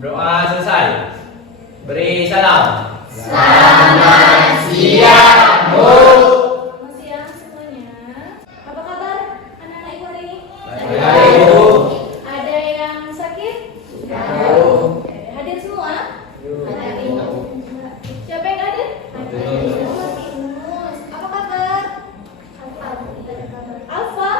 Doa selesai. Beri salam. Selamat siang, Bu. Selamat siang semuanya. Apa kabar anak-anak ibu hari ini? Baik, Bu. Ada yang sakit? Oke, hadir semua? Hadir. Siapa yang hadir? Timus. Apa kabar? Alfa?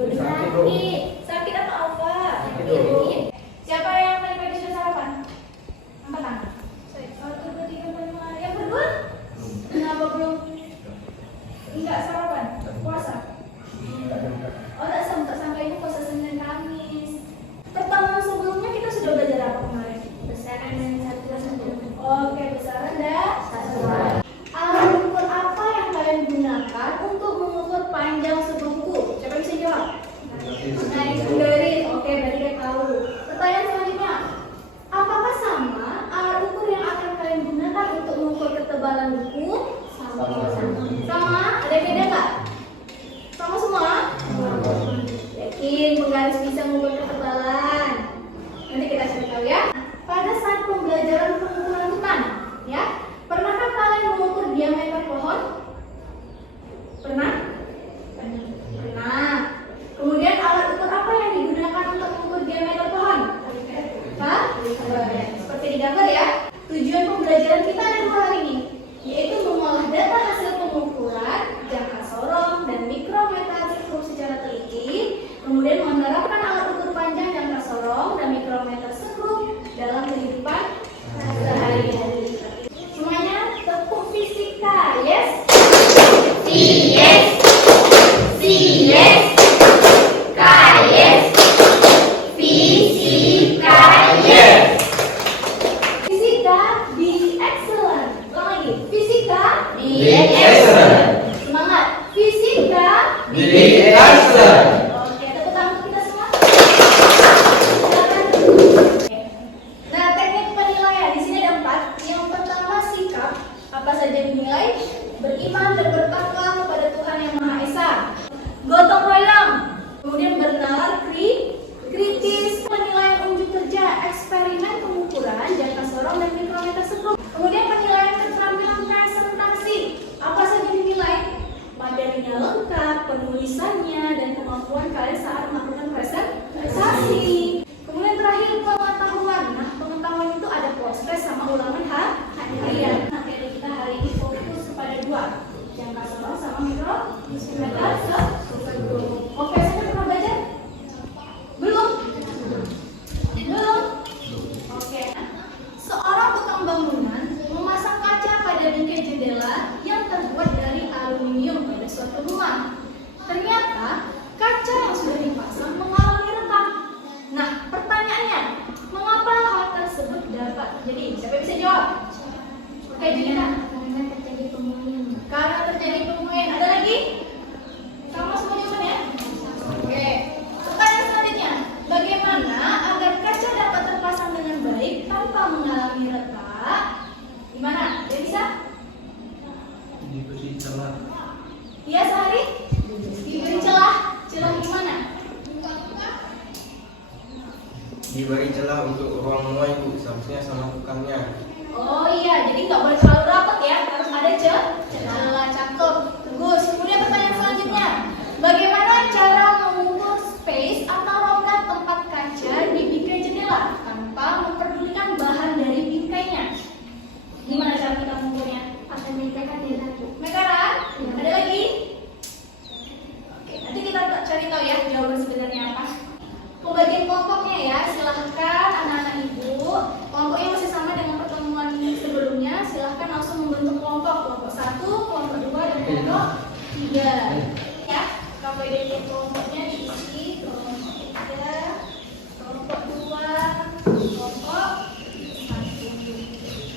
Sakit. Sakit apa Alfa? Sakit. Siapa yang tadi pagi sudah sarapan? Angkat tangan. 1, 2, 3, 4, 5. Yang berdua? Kenapa belum? Enggak sarapan? Puasa? Oh, tak sampai ini puasa Senin Kamis. Pertemuan sebelumnya kita sudah belajar apa kemarin? Besaran dan satuan. Oke, besaran dan satuan. Alat ukur apa yang kalian gunakan untuk mengukur panjang sebuah buku? Siapa yang bisa jawab? Nah, dari. Oke, berarti kita tahu. Pertanyaan selanjutnya. Apakah sama alat ukur yang akan kalian gunakan untuk mengukur ketebalan buku? Sama? Ada yang beda nggak? Sama semua? Yakin penggaris bisa mengukur ketebalan? Nanti kita cari tahu ya. Pada saat pembelajaran pengukuran hutan, ya, pernahkah kalian mengukur diameter pohon? Pernah? Pernah. Kemudian alat ukur apa yang digunakan untuk mengukur diameter pohon? Hah? Seperti di gambar ya. Tujuan pembelajaran kita ada 2 hari ini, yaitu mengolah data hasil pengukuran jangka sorong dan mikrometer sekrup secara teliti, kemudian menerapkan alat ukur panjang jangka sorong dan mikrometer sekrup dalam kehidupan sehari-hari. Semuanya tepuk fisika, yes? Yes. Yes. Yes. Fisika, yes. Fisika be excellent. Ulang lagi. Fisika Be excellent. Semangat. Fisika Be excellent. Oke, tepuk tangan untuk kita semua. Silakan. Oke. Nah, teknik penilaian di sini ada 4. Yang pertama sikap. Apa saja dinilai? Beriman dan bertakwa kepada Tuhan yang Maha Esa. Gotong royong. Kemudian bernalar kritis, penilaian unjuk kerja, eksperimen pengukuran jangka sorong dan mikrometer sekrup. Kemudian penilaian keterampilan presentasi. Apa saja dinilai? Materinya lengkap, penulisannya, dan kemampuan kalian saat melakukan presentasi. Kemudian terakhir pengetahuan. Nah, pengetahuan itu ada proses sama ulangan harian. Materi kita hari ini fokus kepada 2, jangka sorong sama mikrometer sekrup. Oke, saya pernah belajar? Belum? Oke. Seorang tukang bangunan memasang kaca pada bingkai jendela yang terbuat dari aluminium pada suatu rumah. Ternyata kaca yang sudah dipasang mengalami retak. Nah, pertanyaannya, mengapa hal tersebut dapat terjadi? Siapa yang bisa jawab? Oke, Junita. Karena terjadi pemulihan. Ada lagi? Sama semua jawabannya? Oke. Pertanyaan selanjutnya, bagaimana agar kaca dapat terpasang dengan baik tanpa mengalami retak? Gimana? Dia bisa? Diberi celah. Iya, sehari? Diberi celah. Celah gimana? Diberi celah untuk ruang menuai, Bu. Seharusnya sama tukangnya. Oh iya, jadi nggak boleh terlalu rapat ya, harus ada celah, cakep. Bagus. Kemudian pertanyaan selanjutnya, bagaimana cara mengukur space atau rongga tempat kaca di bingkai jendela tanpa memperdulikan bahan dari bingkainya? Gimana cara kita mengukurnya? Pakai meteran ya, meteran? Ada lagi? Oke, nanti kita cari tahu ya jawaban sebenarnya apa. Pembagian kelompoknya ya, silahkan anak-anak ibu. Kelompoknya masih sama dengan pertemuan sebelumnya. Silahkan langsung membentuk kelompok 1, kelompok 2, dan kelompok 3. Ya, KPDT kelompoknya diisi kelompok 3, kelompok 2, kelompok 1.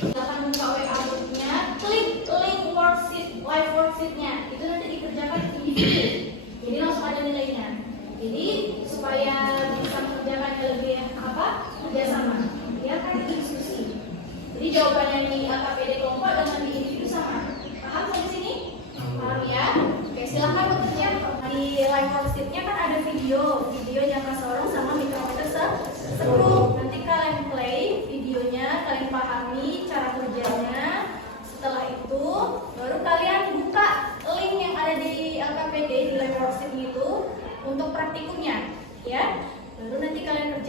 Silahkan buka WA grupnya, klik link worksheet, live worksheetnya. Itu nanti dikerjakan individu. Jadi langsung ada nilainya. Jadi supaya bisa mengerjakannya lebih kerjasama, ya kan diskusi. Jadi jawabannya di KPD kelompok dengan di individu sama. Paham sampai sini? Paham ya? Oke, silahkan bekerja. Di live worksheetnya kan ada video jangka sorong sama mikrometer sekrup. Nanti kalian play untuk praktikumnya, ya. Lalu nanti kalian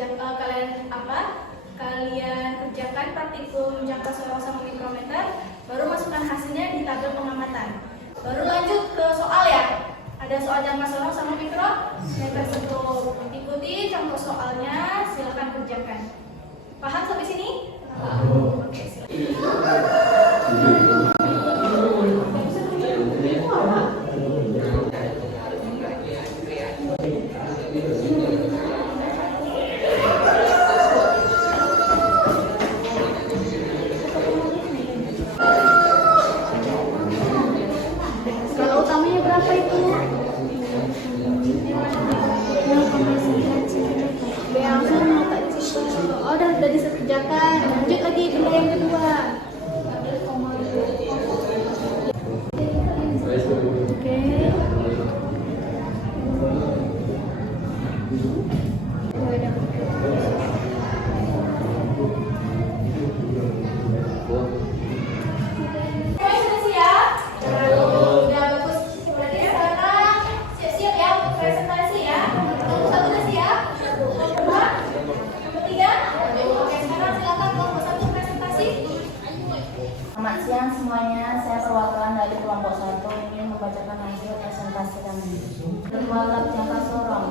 kerjakan praktikum jangka sorong sama mikrometer, baru masukkan hasilnya di tabel pengamatan. Baru lanjut ke soal ya. Ada soal jangka sorong sama mikrometer struktur. Ikuti contoh soalnya, silakan kerjakan. Paham sampai sini? Paham. Oke, skala utamanya berapa itu? Oh, udah dikerjakan. Lanjut lagi benda yang kedua. Oke. Sudah siap? Udah bagus. Berarti sekarang siap-siap ya untuk presentasi ya. Satu udah siap? Kedua? Ketiga? Oke, sekarang silakan kelompok 1 presentasi. Selamat siang semuanya, saya perwakilan dari kelompok 1 ingin membacakan hasil presentasi kami. Kedua lab jangka sorong.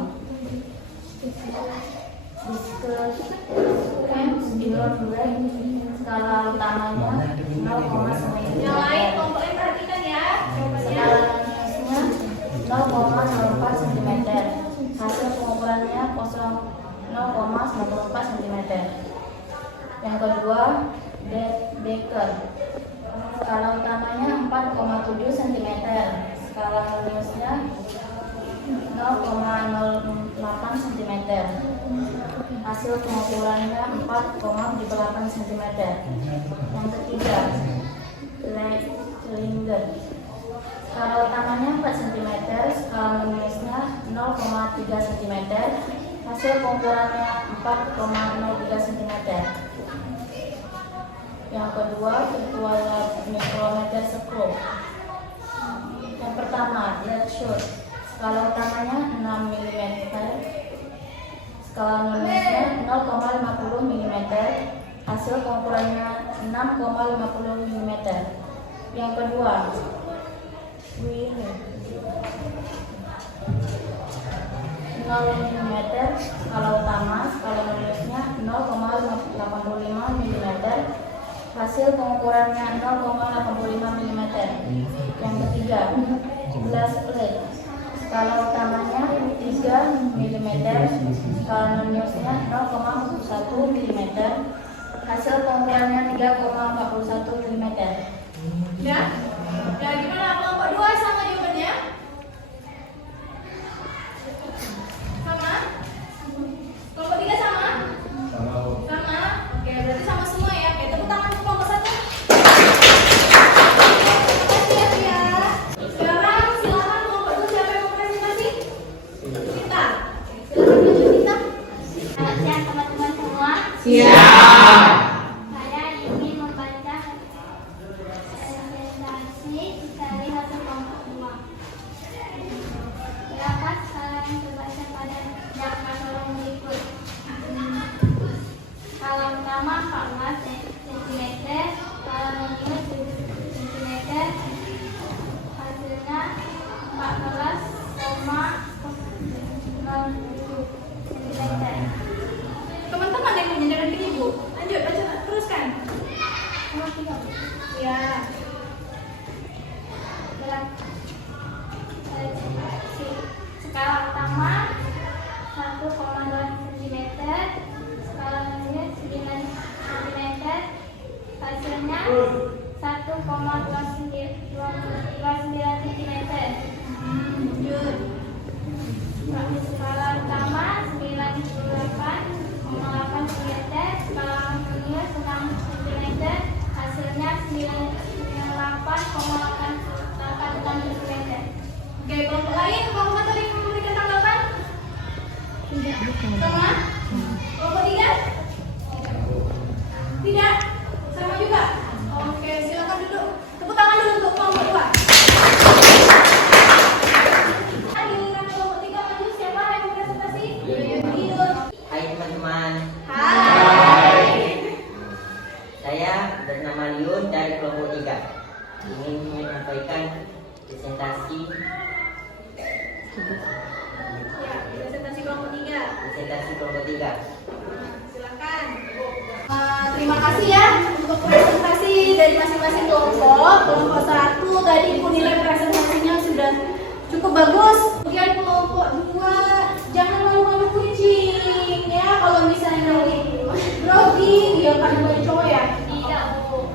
Skala utamanya 0,9. Yang lain kelompok lain perhatikan ya. Skala minusnya 0,04 cm. Hasil pengukurannya 0,94 cm. Yang kedua, Becker. Skala utamanya 4,7 cm. Skala minusnya 0,08 cm. Hasil pengukurannya 4,78 cm. Yang ketiga, Slinger. Skala utamanya 4 cm, skala minusnya 0,3 cm. Hasil pengukurannya 4,03 cm. Yang kedua, virtual mikrometer screw. Yang pertama, lead shoot. Skala utamanya 6 mm, skala minusnya 0,50 mm. Hasil pengukurannya 6,50 mm. Yang kedua, wheel 0 mm, skala utama, skala minusnya 0,85 mm. Hasil pengukurannya 0,85 mm. Yang ketiga, glass plate. Skala utamanya 3 mm, skala minusnya 0,1 mm. Hasil pengukurannya 3,41 mm. Ya? Ya, gimana kelompok 2 sama jawabannya? Sama? Kelompok 3 sama? Sama? Oke, berarti sama semua ya. Oke, tepuk tangan untuk kelompok 1. Sekarang silakan kelompok 2 siapa yang mau presentasi? Kita. Silakan maju kita. Selamat siang teman-teman semua. Siap. Saya ingin membaca presentasi dari hasil kelompok 2. Berapa skala yang terbaca pada jangka sorong berikut? Skala utama 14 cm, skala minus cm, hasilnya 14,07 cm. Teman-teman yang menyandarkan ke ibu. Lanjut, baca teruskan. Ya. Skala utama 1,2 cm, skala minus 9 cm, hasilnya 1,29 cm. Lanjut. Skala utama 98,8 cm, skala minus 6 cm, hasilnya 98,86 cm. Oke, kelompok lain, kelompok tadi memberikan tanggapan? Tidak, bukan. Sama? Kelompok 3? Tidak? Sama juga? Oke, silakan duduk. Tepuk tangan dulu untuk kelompok 2. Giliran kelompok 3 maju siapa? Ya, presentasi kelompok 3. Presentasi kelompok 3. Silakan. Terima kasih ya untuk presentasi dari masing-masing kelompok. Kelompok 1 tadi nilai presentasinya sudah cukup bagus. Kemudian kelompok 2 jangan malu-malu kucing ya. Kalau misalnya grogi, ya kan bukan cowok ya.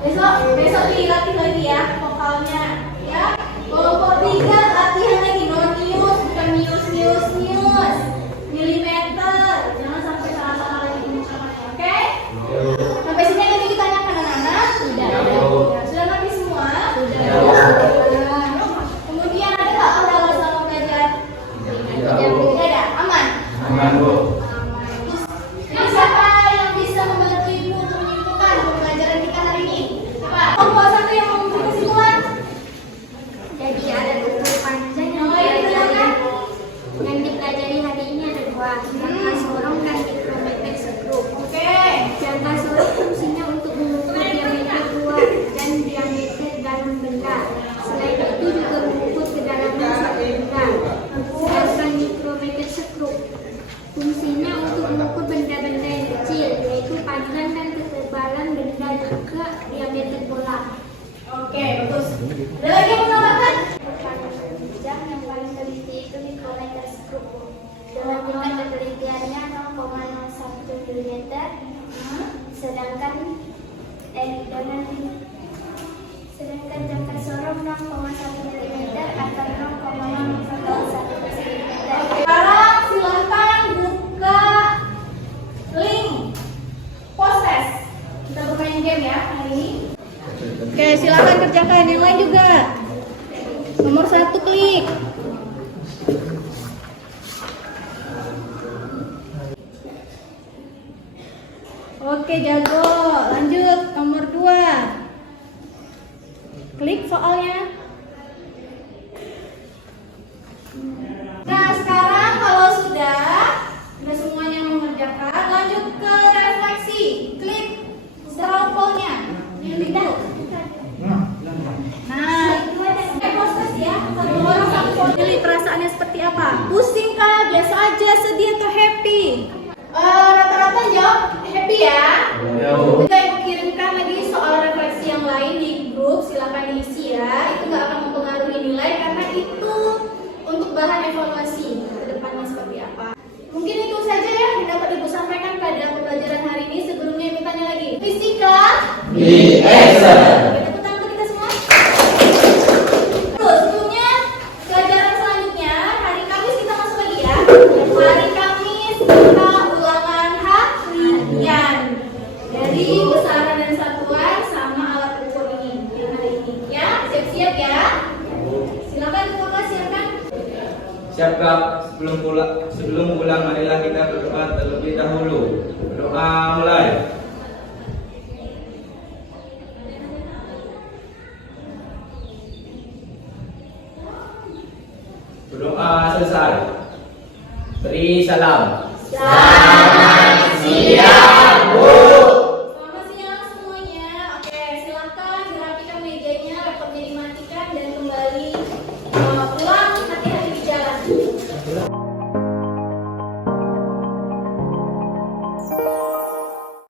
Besok dilatih lagi ya vokalnya ya. Kelompok 3 latihan lagi no news, bukan news. Milimeter. Jangan sampai salah-salah lagi pengucapannya, oke? Sampai sini ada yang ditanyakan anak-anak? Sudah. Sudah ngerti semua? Sudah. Kemudian ada nggak kendala selama belajar? Tidak ada. Aman? Aman, Bu. Ini siapa yang bisa membantu ibu untuk menyimpulkan pembelajaran kita hari ini? Siapa? Kelompok 1 yang mau memberi kesimpulan? Jadi ada buku panjang yang dipelajari hari ini ada 2, jangka sorong dan mikrometrik sekrup. Oke. Jangka sorong fungsinya untuk mengukur diameter luar dan diameter dalam benda. Selain itu juga mengukur kedalaman suatu benda. Sedangkan mikrometrik sekrup fungsinya untuk mengukur benda-benda yang kecil, yaitu panjang dan ketebalan benda juga diameter bola. Oke, bagus. Ada lagi yang mau tambahkan? Jam yang paling teliti itu mikrometer sekrup. Dengan tingkat ketelitiannya 0,01 mm, sedangkan jangka sorong 0,1 mm atau 0,01 cm. Sekarang silahkan buka link proses. Kita bermain game ya hari ini. Oke, silakan kerjakan. Yang lain juga. Nomor 1 klik. Oke, jago. Lanjut nomor 2. Klik soalnya. Nah, sekarang kalau sudah semuanya mengerjakan, lanjut ke refleksi. Klik strobolnya. Yang di dalam. Nah, proses ya. Satu orang satu pilih perasaannya seperti apa? Pusing kah? Biasa aja, sedih atau happy? Rata-rata jawab happy ya. Kita yang kirimkan lagi soal refleksi yang lain di grup, silakan diisi ya. Itu nggak akan mempengaruhi nilai karena itu untuk bahan evaluasi ke depannya seperti apa. Mungkin itu saja ya yang dapat Ibu sampaikan pada pembelajaran hari ini. Sebelumnya Ibu tanya lagi. Fisika? Tepuk tangan untuk kita semua. Terus sebelumnya pelajaran selanjutnya hari Kamis kita masuk lagi ya. Hari Kamis kita ulangan harian dari besaran dan satuan sama alat ukur ini yang hari ini ya. Siap-siap ya. Silakan Bapak silakan. Siap, Kak. Sebelum pulang marilah kita berdoa terlebih dahulu. Doa mulai. Berdoa selesai. Beri salam. Selamat siang.